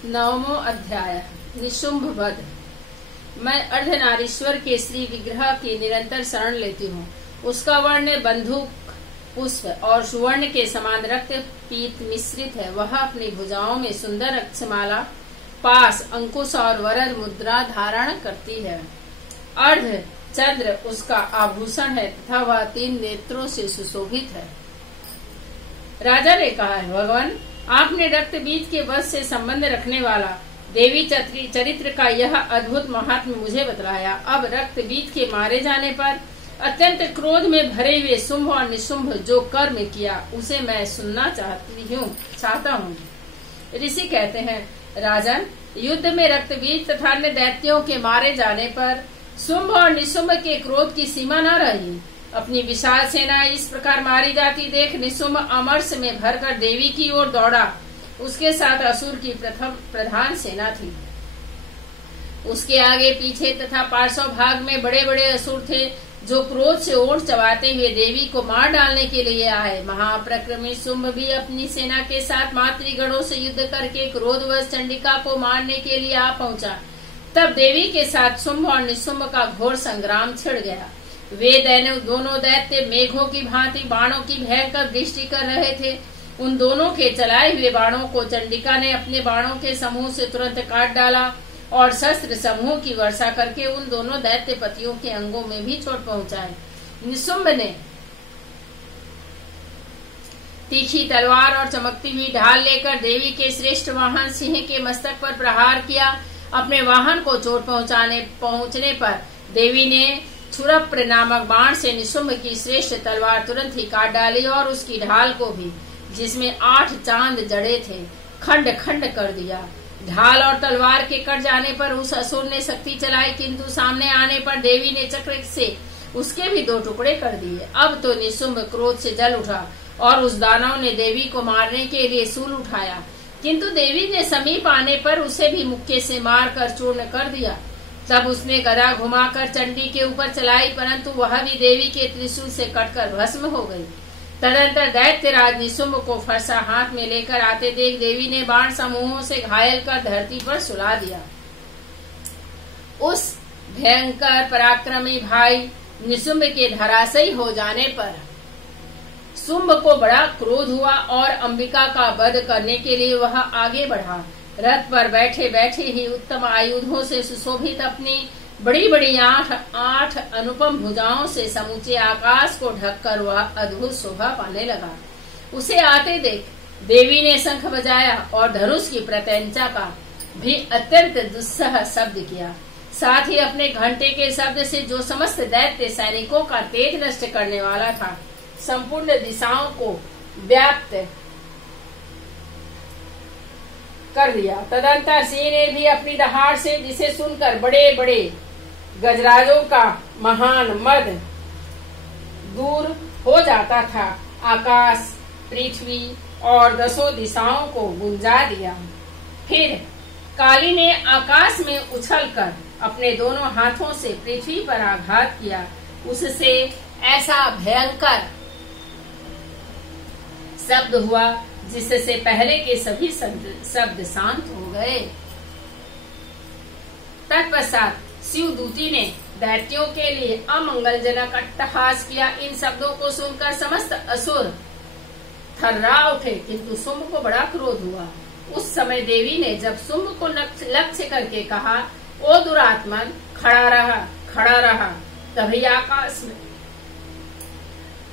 9वां अध्याय निशुंभ वध। मैं अर्धनारीश्वर के श्री विग्रह की निरंतर शरण लेती हूँ। उसका वर्ण बंदूक पुष्प और सुवर्ण के समान रक्त पीत मिश्रित है। वह अपनी भुजाओं में सुंदर अक्षमाला, पास, अंकुश और वरद मुद्रा धारण करती है। अर्ध चंद्र उसका आभूषण है तथा वह 3 नेत्रों से सुशोभित है। राजा ने कहा है, भगवान, आपने रक्त बीज के वध से संबंध रखने वाला देवी चरित्र का यह अद्भुत महात्म्य मुझे बतलाया। अब रक्त बीज के मारे जाने पर अत्यंत क्रोध में भरे हुए शुंभ और निशुंभ जो कर्म किया उसे मैं सुनना चाहता हूँ। ऋषि कहते हैं, राजन, युद्ध में रक्त बीज तथा अन्य दैत्यों के मारे जाने पर शुंभ और निशुंभ के क्रोध की सीमा न रही। अपनी विशाल सेना इस प्रकार मारी जाती देख निशुंभ अमरस में भरकर देवी की ओर दौड़ा। उसके साथ असुर की प्रधान सेना थी। उसके आगे पीछे तथा पार्श्व भाग में बड़े बड़े असुर थे जो क्रोध से ओठ चबाते हुए देवी को मार डालने के लिए आए। महाप्रक्रमी शुंभ भी अपनी सेना के साथ मातृगणों से युद्ध करके क्रोधवश चंडिका को मारने के लिए आ पहुंचा। तब देवी के साथ शुंभ और निशुंभ का घोर संग्राम छिड़ गया। वे दोनों दैत्य मेघों की भांति बाणों की भयंकर दृष्टि कर रहे थे। उन दोनों के चलाए हुए बाणों को चंडिका ने अपने बाणों के समूह से तुरंत काट डाला और शस्त्र समूह की वर्षा करके उन दोनों दैत्य पतियों के अंगों में भी चोट पहुंचाई। निशुंभ ने तीखी तलवार और चमकती हुई ढाल लेकर देवी के श्रेष्ठ वाहन सिंह के मस्तक पर प्रहार किया। अपने वाहन को चोट पहुंचने पर देवी ने छुरप्र नामक बाण से निशुंभ की श्रेष्ठ तलवार तुरंत ही काट डाली और उसकी ढाल को भी, जिसमें 8 चांद जड़े थे, खंड खंड कर दिया। ढाल और तलवार के कट जाने पर उस असुर ने शक्ति चलाई, किंतु सामने आने पर देवी ने चक्र से उसके भी 2 टुकड़े कर दिए। अब तो निशुंभ क्रोध से जल उठा और उस दानव ने देवी को मारने के लिए शूल उठाया, किंतु देवी ने समीप आने पर उसे भी मुक्के से मार कर चूर्ण कर दिया। तब उसने गदा घुमाकर चंडी के ऊपर चलाई, परंतु वह भी देवी के त्रिशूल से कटकर भस्म हो गई। तदंतर दैत्यराज निशुंभ को फरसा हाथ में लेकर आते देख देवी ने बाण समूहों से घायल कर धरती पर सुला दिया। उस भयंकर पराक्रमी भाई निशुंभ के धराशायी हो जाने पर शुंभ को बड़ा क्रोध हुआ और अंबिका का वध करने के लिए वह आगे बढ़ा। रथ पर बैठे बैठे ही उत्तम आयुधों से सुशोभित अपनी बड़ी बड़ी 8 अनुपम भुजाओं से समूचे आकाश को ढककर वह अद्भुत शोभा पाने लगा। उसे आते देख देवी ने शंख बजाया और धनुष की प्रत्यंचा का भी अत्यंत दुस्सह शब्द किया। साथ ही अपने घंटे के शब्द से जो समस्त दैत्य सैनिकों का तेज नष्ट करने वाला था, संपूर्ण दिशाओं को व्याप्त कर दिया। तदंतर सिंह ने भी अपनी दहाड़ से, जिसे सुनकर बड़े बड़े गजराजों का महान मद दूर हो जाता था, आकाश, पृथ्वी और 10 दिशाओं को गुंजा दिया। फिर काली ने आकाश में उछलकर अपने दोनों हाथों से पृथ्वी पर आघात किया। उससे ऐसा भयंकर शब्द हुआ जिससे पहले के सभी शब्द शांत हो गए। तत्पश्चात शिवदूती ने दैत्यों के लिए अमंगलजनक अट्टहास किया। इन शब्दों को सुनकर समस्त असुर थर्रा उठे, किंतु शुंभ को बड़ा क्रोध हुआ। उस समय देवी ने जब शुंभ को लक्ष्य करके कहा, ओ दुरात्मन, खड़ा रहा, तभी आकाश में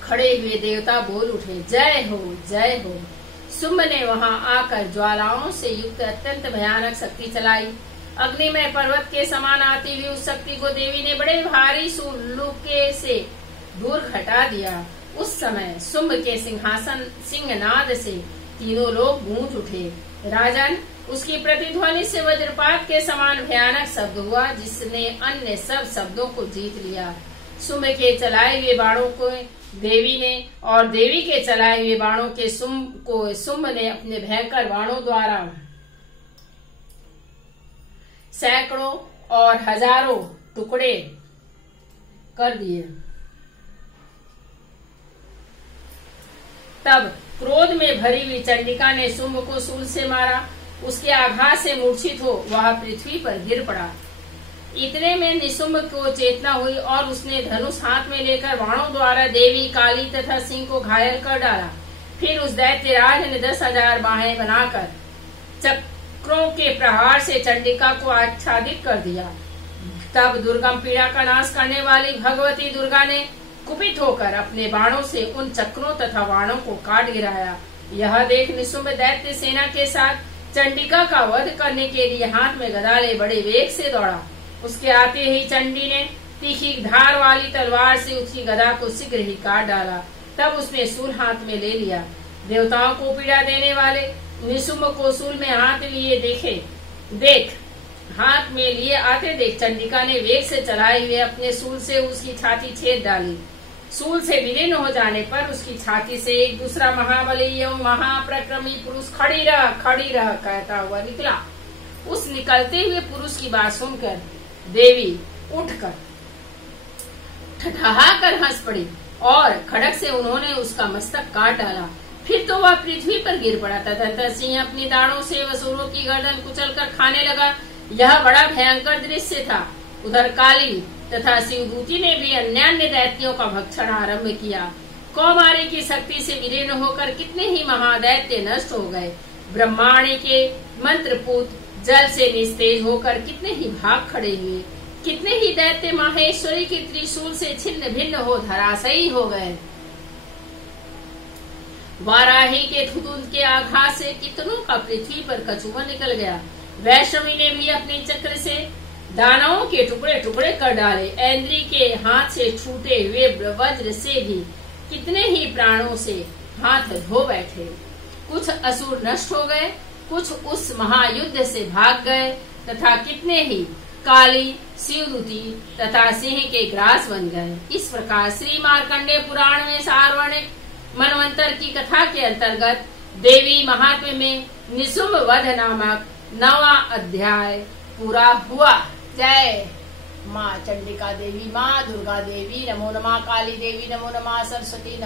खड़े हुए देवता बोल उठे, जय हो, जय हो। शुंभ ने वहां आकर ज्वालाओं से युक्त अत्यंत भयानक शक्ति चलाई। अग्निमय पर्वत के समान आती हुई उस शक्ति को देवी ने बड़े भारी सुलूके से दूर हटा दिया। उस समय शुंभ के सिंहनाद से तीनों लोग गूंज उठे। राजन, उसकी प्रतिध्वनि से वज्रपात के समान भयानक शब्द हुआ, जिसने अन्य सब शब्दों को जीत लिया। शुंभ के चलाए हुए बाणों को देवी ने और देवी के चलाए हुए बाणों के शुंभ ने अपने भयंकर बाणों द्वारा सैकड़ों और हजारों टुकड़े कर दिए। तब क्रोध में भरी हुई चंडिका ने शुंभ को शूल से मारा। उसके आघात से मूर्छित हो वह पृथ्वी पर गिर पड़ा। इतने में निशुंभ को चेतना हुई और उसने धनुष हाथ में लेकर बाणों द्वारा देवी, काली तथा सिंह को घायल कर डाला। फिर उस दैत्यराज ने 10,000 बाहें बनाकर चक्रों के प्रहार से चंडिका को आच्छादित कर दिया। तब दुर्गम पीड़ा का नाश करने वाली भगवती दुर्गा ने कुपित होकर अपने बाणों से उन चक्रों तथा बाणों को काट गिराया। यह देख निशुंभ दैत्य सेना के साथ चंडिका का वध करने के लिए हाथ में गदा ले बड़े वेग से दौड़ा। उसके आते ही चंडी ने तीखी धार वाली तलवार से उसकी गदा को शीघ्र ही काट डाला। तब उसने सूल हाथ में ले लिया। देवताओं को पीड़ा देने वाले निशुंभ को सूल में हाथ लिए हाथ में लिए आते देख चंडिका ने वेग से चलाए हुए अपने सूल से उसकी छाती छेद डाली। सूल से विलीन हो जाने पर उसकी छाती से एक दूसरा महाबली एवं महाप्रक्रमी पुरुष खड़ी रह कहता हुआ निकला। उस निकलते हुए पुरुष की बात सुनकर देवी उठकर ठठहाकर हंस पड़ी और खड़ग से उन्होंने उसका मस्तक काट डाला। फिर तो वह पृथ्वी पर गिर पड़ा। तदंतर सिंह अपनी दाढ़ों से वसुरों की गर्दन कुचलकर खाने लगा। यह बड़ा भयंकर दृश्य था। उधर काली तथा शिवदूती ने भी अन्यान्य दैत्यों का भक्षण आरंभ किया। कौमारी की शक्ति से विलीन होकर कितने ही महादैत्य नष्ट हो गए। ब्रह्माणी के मंत्रपूत जल से निस्तेज होकर कितने ही भाग खड़े हुए। कितने ही दैत्य माहेश्वरी के त्रिशूल से छिन्न भिन्न हो धराशायी हो गए। वाराही के थुतुंड के आघात से कितनों का पृथ्वी पर कछुआ निकल गया। वैष्णवी ने भी अपने चक्र से दानवों के टुकड़े टुकड़े कर डाले। ऐन्द्री के हाथ से छूटे हुए वज्र से भी कितने ही प्राणों से हाथ धो बैठे। कुछ असुर नष्ट हो गए, कुछ उस महायुद्ध से भाग गए तथा कितने ही काली, शिवदूती तथा सिंह के ग्रास बन गए। इस प्रकार श्री मार्कंडेय पुराण में सार्वणिक मनवंतर की कथा के अंतर्गत देवी महात्म्य में निशुंभ वध नामक 9वां अध्याय पूरा हुआ। जय माँ चंडिका देवी, माँ दुर्गा देवी, नमो नमः काली देवी, नमो नमः सरस्वती।